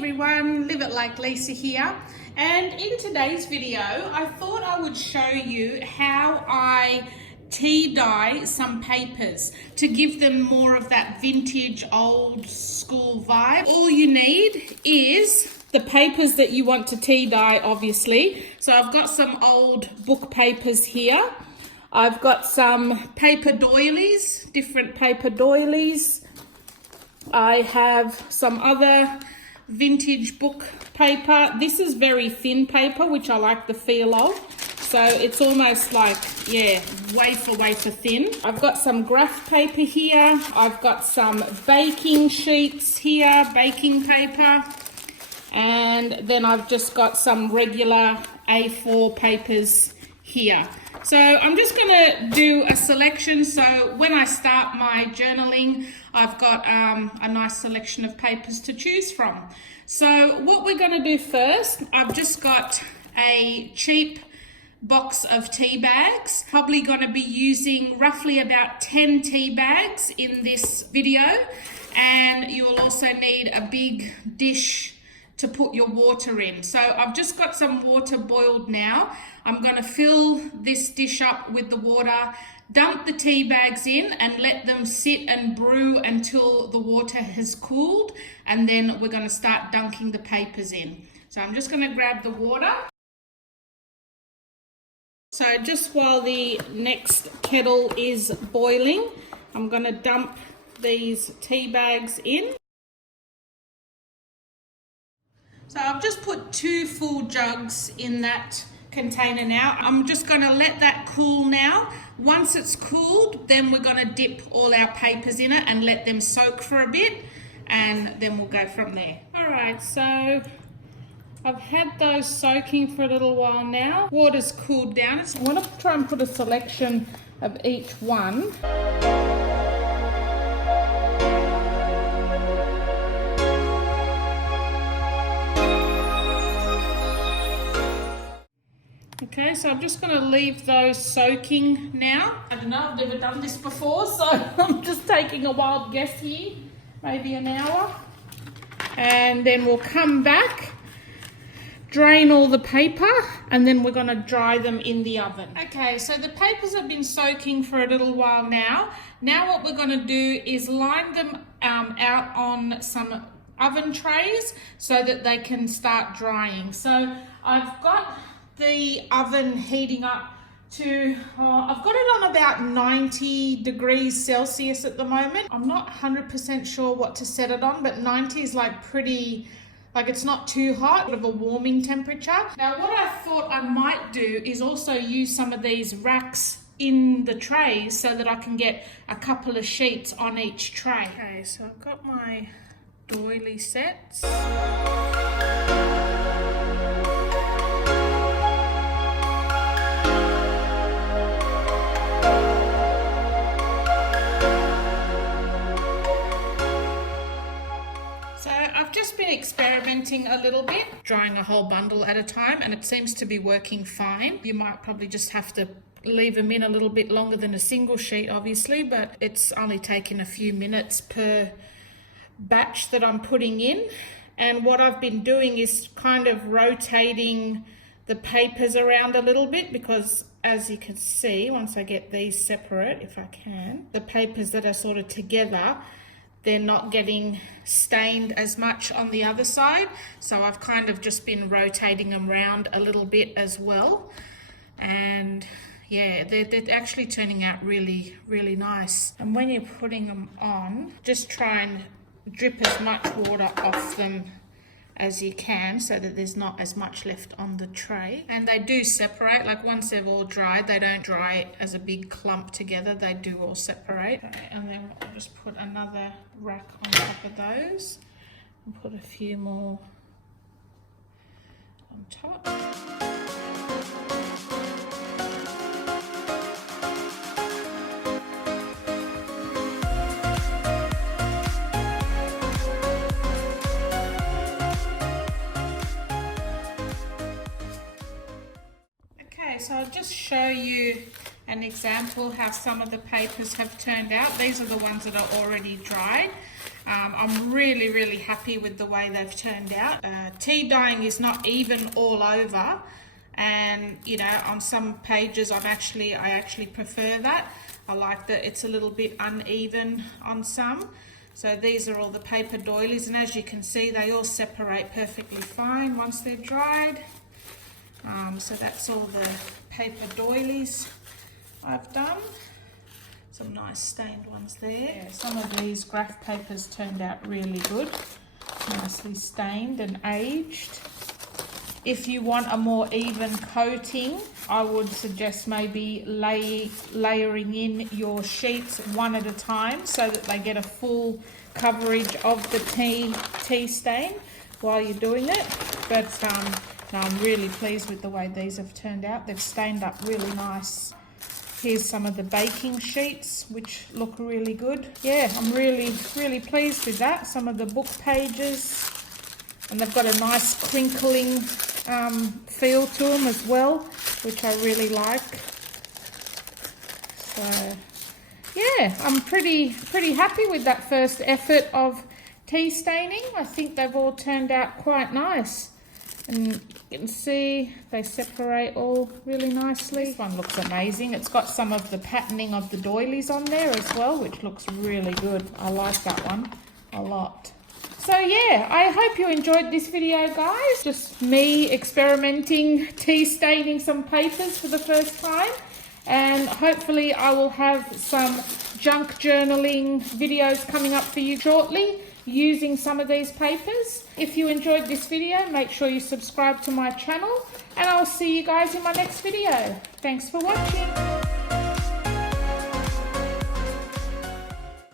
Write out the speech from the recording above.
everyone, Live It Like Lisa here, and in today's video I thought I would show you how I tea dye some papers to give them more of that vintage old school vibe. All you need is the papers that you want to tea dye, obviously. So I've got some old book papers here. I've got some paper doilies, different paper doilies. I have some other vintage book paper. This is very thin paper, which I like the feel of. So it's almost like, yeah, wafer thin. I've got some graph paper here. I've got some baking sheets here, baking paper. And then I've just got some regular A4 papers here. So I'm just going to do a selection. So when I start my journaling, I've got a nice selection of papers to choose from. So what we're going to do first, I've just got a cheap box of tea bags. Probably going to be using roughly about 10 tea bags in this video. And you will also need a big dish to put your water in. So I've just got some water boiled now. I'm going to fill this dish up with the water, dump the tea bags in and let them sit and brew until the water has cooled, and then we're going to start dunking the papers in. So I'm just going to grab the water. So just while the next kettle is boiling, I'm going to dump these tea bags in. So I've just put 2 full jugs in that container now. I'm just going to let that cool now. Once it's cooled, then we're going to dip all our papers in it and let them soak for a bit, and then we'll go from there. Alright, so I've had those soaking for a little while now. Water's cooled down. I want to try and put a selection of each one. Okay, so I'm just going to leave those soaking now. I don't know, I've never done this before, so I'm just taking a wild guess here. Maybe an hour. And then we'll come back, drain all the paper, and then we're going to dry them in the oven. Okay, so the papers have been soaking for a little while now. Now what we're going to do is line them out on some oven trays so that they can start drying. So I've got the oven heating up to, I've got it on about 90 degrees Celsius at the moment. I'm not 100% sure what to set it on, but 90 is like pretty, like it's not too hot, sort of a warming temperature. Now what I thought I might do is also use some of these racks in the trays so that I can get a couple of sheets on each tray. Okay, so I've got my doily sets. Just been experimenting a little bit, drying a whole bundle at a time, and it seems to be working fine. You might probably just have to leave them in a little bit longer than a single sheet, obviously, but it's only taken a few minutes per batch that I'm putting in. And what I've been doing is kind of rotating the papers around a little bit, because as you can see, once I get these separate, if I can, the papers that are sort of together, they're not getting stained as much on the other side. So I've kind of just been rotating them around a little bit as well. And yeah, they're actually turning out really, really nice. And when you're putting them on, just try and drip as much water off them as you can so that there's not as much left on the tray. And they do separate, like once they've all dried, they don't dry as a big clump together, they do all separate. Okay, and then I'll just put another rack on top of those and put a few more on top. So I'll just show you an example how some of the papers have turned out. These are the ones that are already dried. I'm really happy with the way they've turned out. Tea dyeing is not even all over, and you know, on some pages I actually prefer that. I like that it's a little bit uneven on some. So these are all the paper doilies, and as you can see, they all separate perfectly fine once they're dried. So that's all the paper doilies I've done. Some nice stained ones there. Yeah, some of these graph papers turned out really good, nicely stained and aged. If you want a more even coating, I would suggest maybe layering in your sheets one at a time so that they get a full coverage of the tea stain while you're doing it. But no, I'm really pleased with the way these have turned out. They've stained up really nice. Here's some of the baking sheets, which look really good. Yeah, I'm really pleased with that. Some of the book pages, and they've got a nice crinkling feel to them as well, which I really like. So yeah, I'm pretty happy with that first effort of tea staining. I think they've all turned out quite nice. And you can see they separate all really nicely. This one looks amazing. It's got some of the patterning of the doilies on there as well, which looks really good. I like that one a lot. So yeah, I hope you enjoyed this video, guys. Just me experimenting, tea staining some papers for the first time. And hopefully I will have some junk journaling videos coming up for you shortly using some of these papers. If you enjoyed this video, make sure you subscribe to my channel, and I'll see you guys in my next video. Thanks for watching.